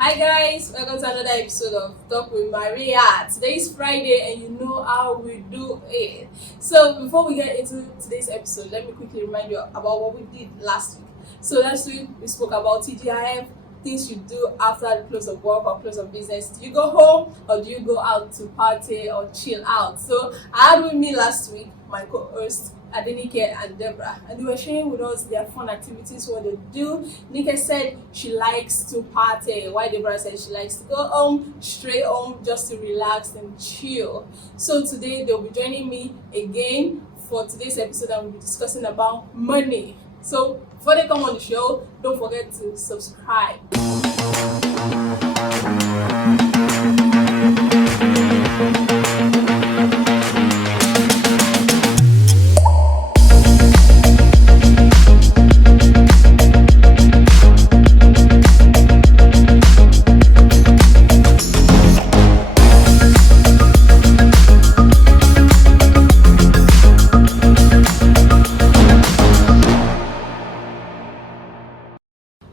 Hi guys, welcome to another episode of Talk With Mareeha. Today is Friday and you know how we do it. So before we get into today's episode, let me quickly remind you about what we did last week. So last week we spoke about TGIF, things you do after the close of work or close of business. Do you go home or do you go out to party or chill out? So I had with me last week my co-host Adenike and Deborah, and they were sharing with us their fun activities, what they do. Nike said she likes to party, while Deborah said she likes to go home, straight home, just to relax and chill. So today they'll be joining me again for today's episode, and we'll be discussing about money. So before they come on the show, don't forget to subscribe.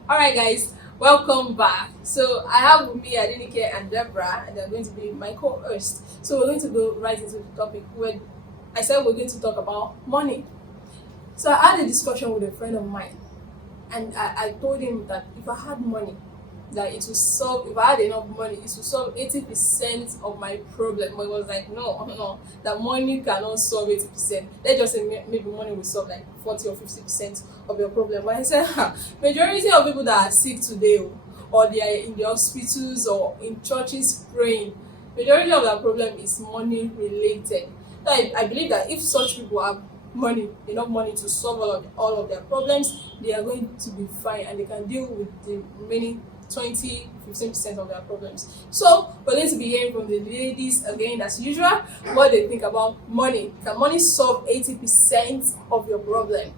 Alright guys, welcome back. So I have with me Adenike and Deborah, and they're going to be my co-hosts. So we're going to go right into the topic where I said we're going to talk about money. So I had a discussion with a friend of mine, and I told him that if I had money, that it would solve, if I had enough money, it would solve 80% of my problem. But it was like, no, that money cannot solve 80%. Let's just say maybe money will solve like 40 or 50% of your problem. But I said, majority of people that are sick today, or they are in the hospitals or in churches praying, majority of their problem is money related. So I believe that if such people have money, enough money to solve all of their problems, they are going to be fine and they can deal with the remaining 20-15% of their problems. So we're going to be hearing from the ladies again as usual what they think about money. Can money solve 80% of your problem?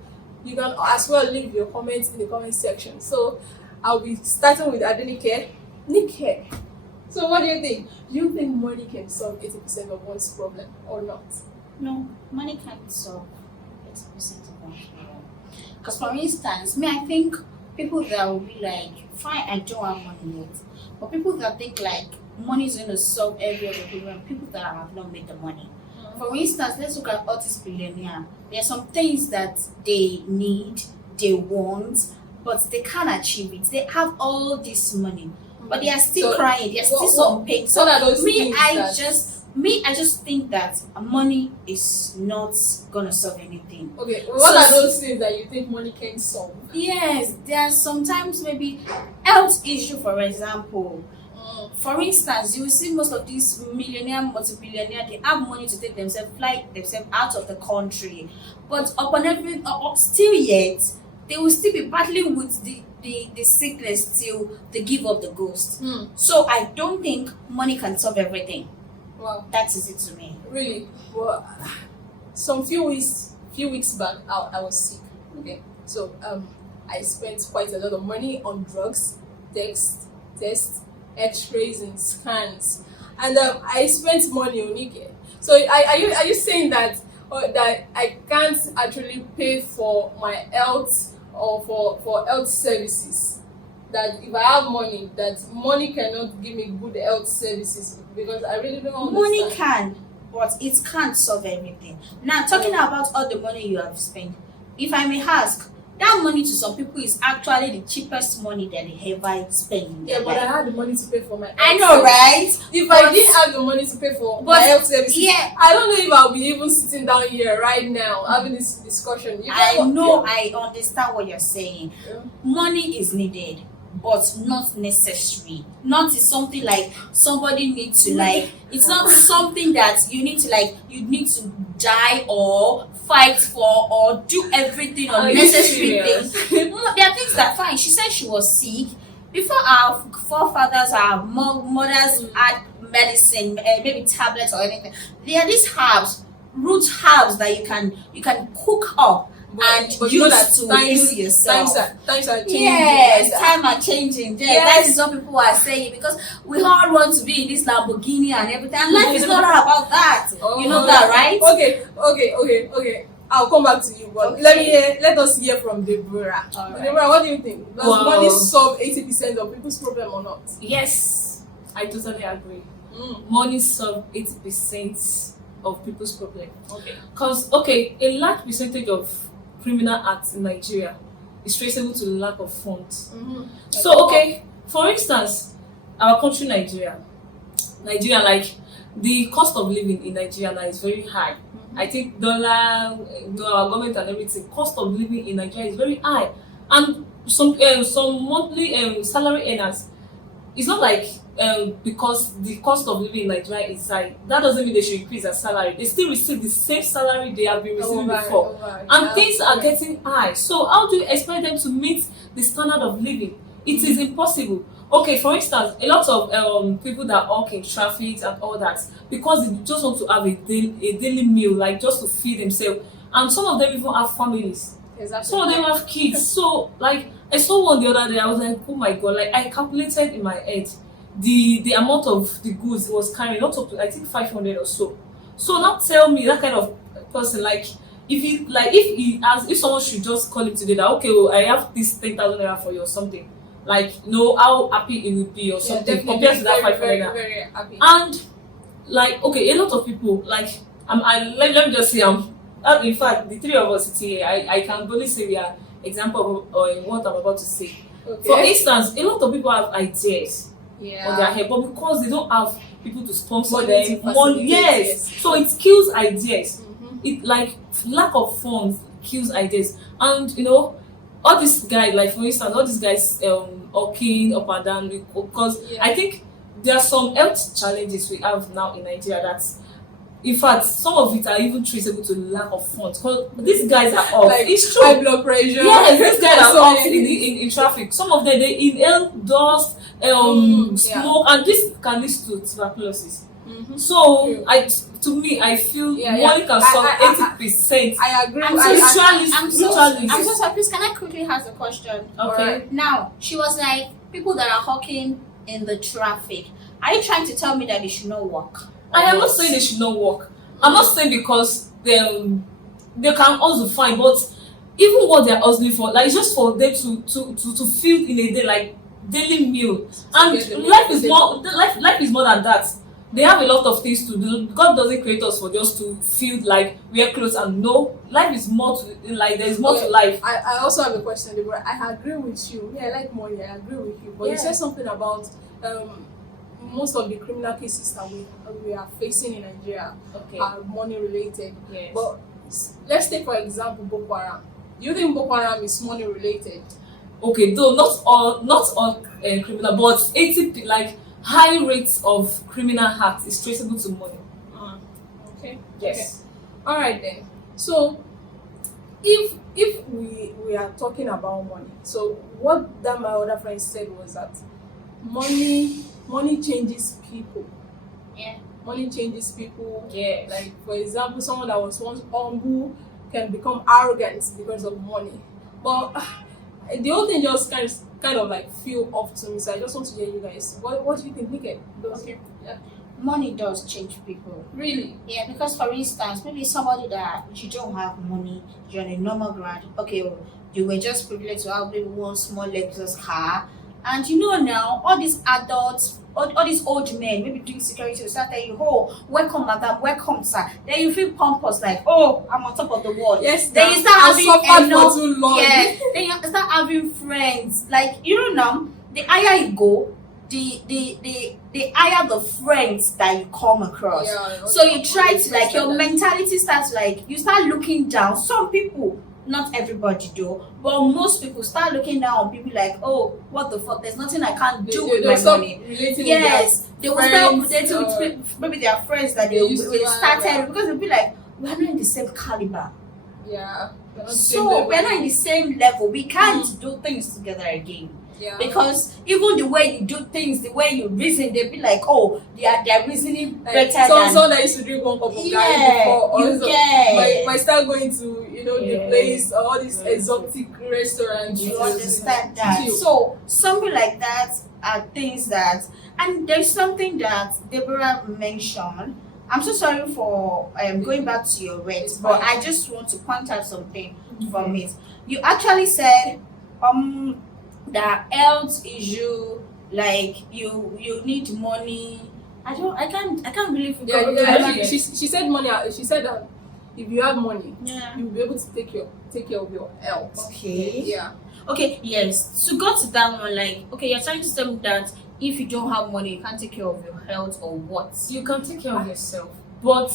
You can as well leave your comments in the comment section. So I'll be starting with Adenike. Nike, so what do you think? Do you think money can solve 80% of one's problem or not? No, money can't solve 80% of one problem. Because for instance, I think people that will be like, fine, I don't have money yet. But people that think like money is going to solve every other problem, people that have not made the money. For instance, let's look at all these billionaires. There are some things that they need, they want, but they can't achieve it. They have all this money, but they are still crying. They are still some pain. So I just think that money is not gonna solve anything. Okay, what are those things that you think money can solve? Yes, there are sometimes maybe health issue, for example. For instance, you will see most of these millionaire, multi-billionaire, they have money to take themselves, fly themselves out of the country. But upon every, still yet, they will still be battling with the sickness till they give up the ghost. So I don't think money can solve everything. Wow, that is it to me. Really? Well, some few weeks back, I was sick. Okay, so I spent quite a lot of money on drugs, tests, X-rays, and scans, and I spent money on it. So are you saying that that I can't actually pay for my health or for health services? That if I have money, that money cannot give me good health services? Because I really don't understand. Money can, but it can't solve everything. Now, talking about all the money you have spent, if I may ask, that money to some people is actually the cheapest money that they ever spend. Yeah, but I had the money to pay for my health I know, right? If I didn't have the money to pay for my health services, yeah, I don't know if I'll be even sitting down here right now having this discussion. I understand what you're saying. Yeah. Money is needed, but not necessary. Not is something like somebody needs to like. It's not something that you need to die or fight for or do everything unnecessary things. There are things that fine. She said she was sick. Before our forefathers, our mothers had medicine, maybe tablets or anything. There are these herbs, root herbs that you can cook up and but use that to ease yourself. Times are changing. Yes, time are changing. That is what people are saying, because we all want to be in this Lamborghini and everything. And life is not all about that. You know that, right? Okay. I'll come back to you, but Okay. let us hear from Deborah. All right. Deborah, what do you think? Does Wow. money solve 80% of people's problem or not? Yes, I totally agree. Mm. Money solve 80% of people's problem. Okay. Because a large percentage of criminal acts in Nigeria is traceable to the lack of funds. Mm-hmm. So for instance, our country Nigeria, like the cost of living in Nigeria now is very high. I think our government and everything, cost of living in Nigeria is very high, and some monthly salary earners, it's not like because the cost of living in Nigeria is high, that doesn't mean they should increase their salary. They still receive the same salary they have been receiving before, and things are getting high. So how do you expect them to meet the standard of living? It is impossible. Okay, for instance, a lot of people that work in traffic and all that, because they just want to have a daily meal, like just to feed themselves, and some of them even have families. Exactly. Some of them have kids. So like I saw one the other day, I was like, oh my god! Like I calculated in my head the amount of the goods he was carrying, not up to I think 500 or so. So now tell me that kind of person, like if someone should just call him today that okay, well, I have this 10,000 naira for you or something, like how happy it would be or something compared to that 500 very, naira. very happy. And like a lot of people like let me just say in fact the three of us sitting here, I can only say we are example of what I'm about to say. Okay. For instance, a lot of people have ideas Yeah. on their head, but because they don't have people to sponsor Money them, to facilitate, yes. so it kills ideas. Mhm. It like lack of funds kills ideas, and all these guys, like for instance, all these guys walking up and down because Yeah. I think there are some health challenges we have now in Nigeria that, in fact, some of it are even traceable to lack of funds. Because these guys are off. Like It's true. high blood pressure. Yes, these guys are So off many in traffic. Some of them they inhale dust, smoke, and this can lead to tuberculosis. Mhm. So True. I feel Yeah, money yeah. can solve 80%. I agree. I'm so sorry. Please, can I quickly ask a question? Okay. Alright. Now, she was like, people that are hawking in the traffic. Are you trying to tell me that they should not walk? I am not saying they should not work. I'm not saying because they can also fine, but even what they're hustling for, like it's just for them to feel in a day like daily meal. And get the meal life is table. life is more than that. They have a lot of things to do. God doesn't create us for just to feel like wear clothes and no. Life is more to like there's more to life. I also have a question, Deborah. I agree with you. Yeah, I like money. I agree with you. But you Yeah. said something about most of the criminal cases that we are facing in Nigeria Okay. are money related. Yes. But let's take for example Boko Haram. You think Boko Haram is money related? Okay, though not all criminal, but 80 like high rates of criminal acts is traceable to money. Okay. Yes. Okay. All right then. So if we are talking about money, so what that my other friend said was that money changes people. Yeah. Money changes people. Yeah. Like for example, someone that was once humble can become arrogant because of money. But the whole thing just kind of like feel off to me. So I just want to hear you guys. What do you think, Nike? Okay. Money does change people. Really? Yeah, because for instance, maybe somebody that you don't have money, you're on a normal grad, okay, well, you were just privileged to have maybe one small Lexus car, and now all these adults, all these old men, maybe doing security, will start telling you, oh, welcome, madam, welcome, sir. Then you feel pompous, like, oh, I'm on top of the world. Yes. Then you start having enough. for too long. Yeah. Then you start having friends. Like now, the higher you go, the higher the friends that you come across. Yeah, So you try to okay, your that. mentality starts like you start looking down. Some people, not everybody do, but most people start looking down on people like, oh, what the fuck? There's nothing I can't do with my stop money. relating Yes, they will start friends, relating with maybe their friends that they they used to have, started yeah. because they'll be like, we're not in the same caliber. Yeah. We're not the same So level. we're not in the same level. We can't do things together again. Yeah. Because even the way you do things, the way you reason, they'll be like, oh, they're reasoning Like, better than someone that used to drink one cup of garri Yeah, before you also get. might start going to the Yeah. place or all these Yeah. exotic restaurants. You to understand that. chill. So something like that are things that, and there's something that Deborah mentioned I'm so sorry for going back to your words, but I just want to point out something from it. You actually said that health issue, like you need money. I can't really figure She said money. She said that if you have money, you'll be able to take care of your health. Okay. Yeah. Okay, yes. To go to that one, like, okay, you're trying to tell me that if you don't have money, you can't take care of your health or what? You can take care of yourself, but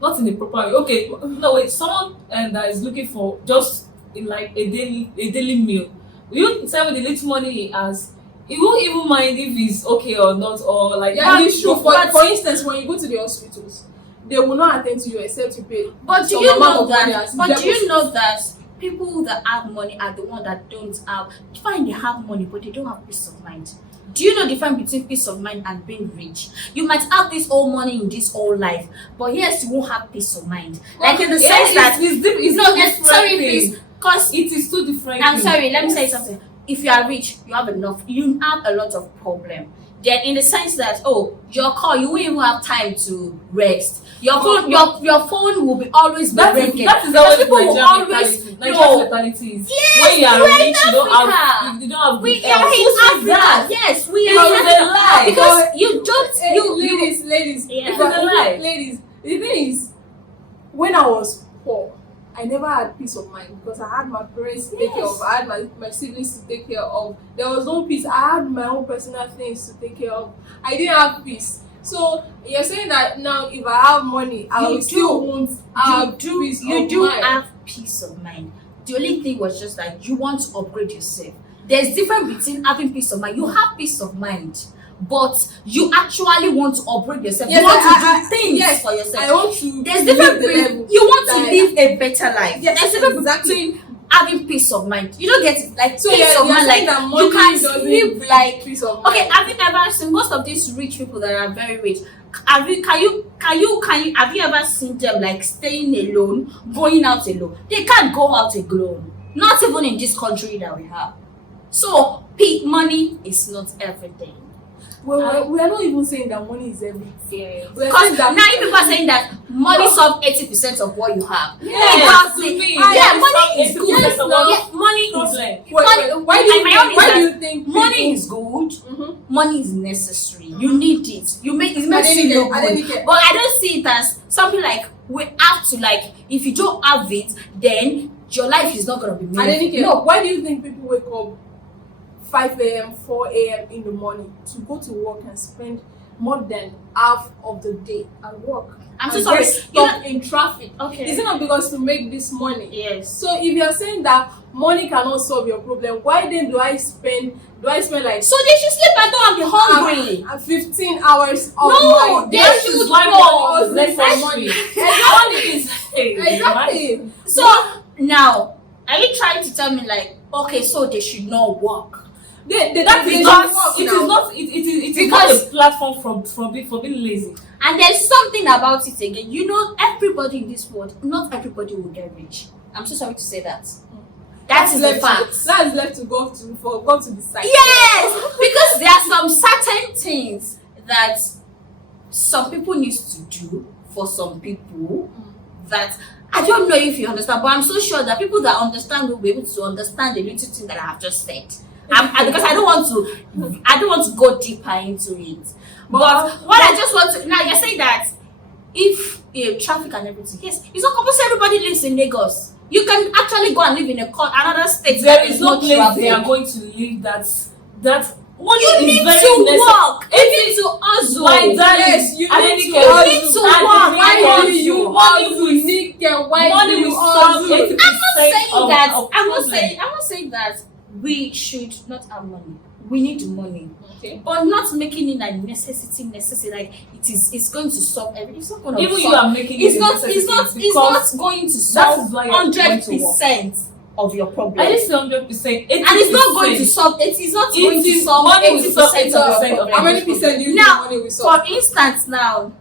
not in a proper way. Okay, no wait. Someone that is looking for just like a daily meal. You tell me the little money he has. He won't even mind if he's okay or not, or like It's true. For instance, when you go to the hospitals, they will not attend to you except you pay. But do you know that? But do you know that people that have money are the ones that don't have? Fine, they have money, but they don't have peace of mind. Do you know the difference between peace of mind and being rich? You might have this whole money in this whole life, but yes, you won't have peace of mind. Like in the sense that it's no, sorry, please, because it is two different. I'm sorry. Let me say something. If you are rich, you have enough. You have a lot of problem. Then, in the sense that your car, you won't even have time to rest. Your phone will be always ringing. That is how people will always Nigerian mentality is. Yes, when you are rich, you don't Africa. have We good are health. in Africa. Yes, we It are is in a Africa. lie. Because you don't ladies. Yeah. It's a lie. Ladies, the thing is, when I was poor, I never had peace of mind because I had my parents to take care of. I had my siblings to take care of. There was no peace. I had my own personal things to take care of. I didn't have peace. So you're saying that now, if I have money, I will still want peace you of do mind. have peace of mind. The only thing was just that you want to upgrade yourself. There's difference between having peace of mind. You have peace of mind, but you actually want to upgrade yourself. Yes, you want I to do things for yourself. I want to. There's different the between level you want to that live a better life. Yes, There's difference exactly. between having peace of mind. You don't get it. Like So peace of you're mind, saying like that money you can doesn't sleep bring like peace of mind. okay. Have you ever seen most of these rich people that are very rich? Have you ever seen them like staying alone, going out alone? They can't go out alone. Not even in this country that we have. So money is not everything. Well, we are not even saying that money is everything. We are Because saying that now you people are saying that money solves 80% of what you have. Yes, Exactly. to me, Money is good. Yes, no. Yeah, money is Problem. why do you think money people- is good? Mm-hmm. Money is necessary. You need it. It makes you look good. Adenike. But I don't see it as something like we have to like. If you don't have it, then your life is not gonna be meaningful. Adenike, No. why do you think people wake up 5 a.m., 4 a.m. in the morning to go to work and spend more than half of the day at work? I'm so and sorry. get stuck in traffic. Okay. Is it not because to make this money? Yes. So if you're saying that money cannot solve your problem, why then do I spend like So they should sleep and don't be hungry. 15 hours of No, my they day? That should is why know. money is necessary. Money is Exactly. So now, are you trying to tell me like, okay, so they should not work? That is not. It is not. It is not Because- a platform for being lazy. And there's something about it again. You know, everybody in this world, not everybody will get rich. I'm so sorry to say that. That is the fact. That is left to God to decide. Yes, because there are some certain things that some people need to do for some people that I don't know if you understand, but I'm so sure that people that understand will be able to understand the little thing that I have just said. Because I don't want to go deeper into it. But what I just want to now, you're saying that if traffic and everything, yes, it's not compulsory everybody lives in Lagos. You can actually go and live in another state. There that is no place traffic. they are going to live that money You is need very to necessary. work. You need to hustle. My darling, Yes, you I need need to to hustle. You need to And work. you Why need do to you hustle. hustle, Nika? Why do Money you will solve hustle? 80% I'm not saying that. of I'm not problem. saying that we should not have money. We need money, Okay. but not making it a necessity. Like it's going to solve everything. It's not going to Even solve. you are making It's it a not. necessity It's not. It's because not going to that solve is why you're going to work. 100% of your problem. I didn't say 100%. And it's not going to solve. It is not going to solve money will solve 80% of your 80% of problem. How many percent do you think Now, money will solve? For instance, now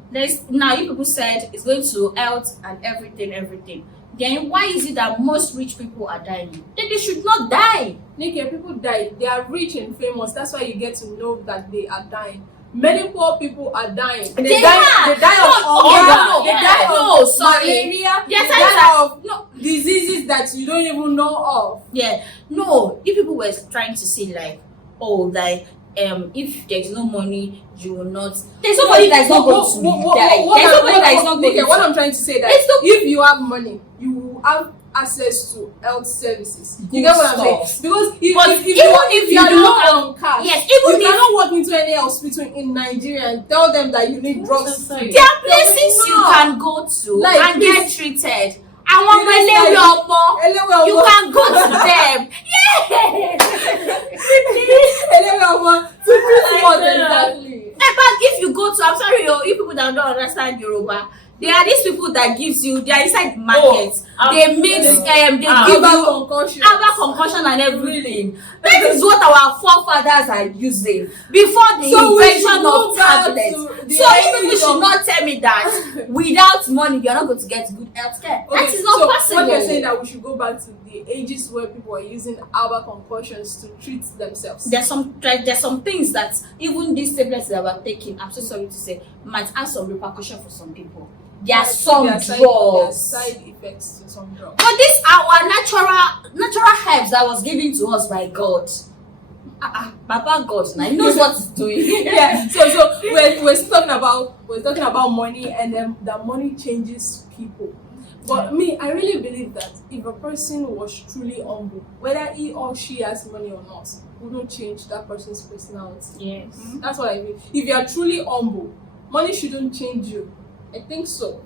you people said it's going to health and everything. Then why is it that most rich people are dying? Then they should not die. Nika, people die. They are rich and famous. That's why you get to know that they are dying. many poor people are dying. They They die of no, they die no, of sorry. malaria, There are they times die of diseases that you don't even know of. Yeah, no. If people were trying to say like, oh, like if there's no money, you will not. There's nobody that is not going to die. There's nobody that is not going to. What I'm trying to say that if you have money, you will have access to health services. You get what I'm saying? Because if you are low on cash, yes, you cannot walk into any hospital in Nigeria and tell them that you need drugs. There are places you can go to Like, and get treated. I want my you can go to them. Exactly. But if you go to, I'm sorry, you people that don't understand Yoruba, there are these people that gives you, they are inside markets. They mix, they give you concussion and everything. That is what our forefathers are using before the invention of tablets. So you people should not tell me that without money you're not going to get good health care. Okay, that is not possible. What you're saying that we should go back to the ages where people are using herbal concussions to treat themselves. There's some things that even these tablets that we're taking, I'm so sorry to say, might have some repercussion for some people. There are some drugs. There are side effects to some drugs. But these are our natural herbs that was given to us by God. Papa God now he knows what he's doing. Yeah. So we're talking about money, and then that money changes people. But me, I really believe that if a person was truly humble, whether he or she has money or not, wouldn't change that person's personality. Yes. That's what I mean. If you are truly humble, money shouldn't change you. I think so.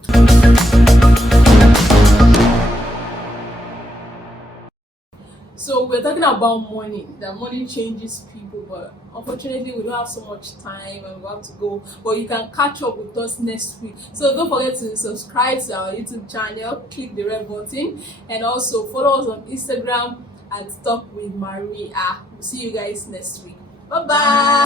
So we're talking about money, that money changes people, but unfortunately we don't have so much time and we have to go. But you can catch up with us next week. So don't forget to subscribe to our YouTube channel, click the red button, and also follow us on Instagram at Talk With Mareeha. We'll see you guys next week. Bye bye.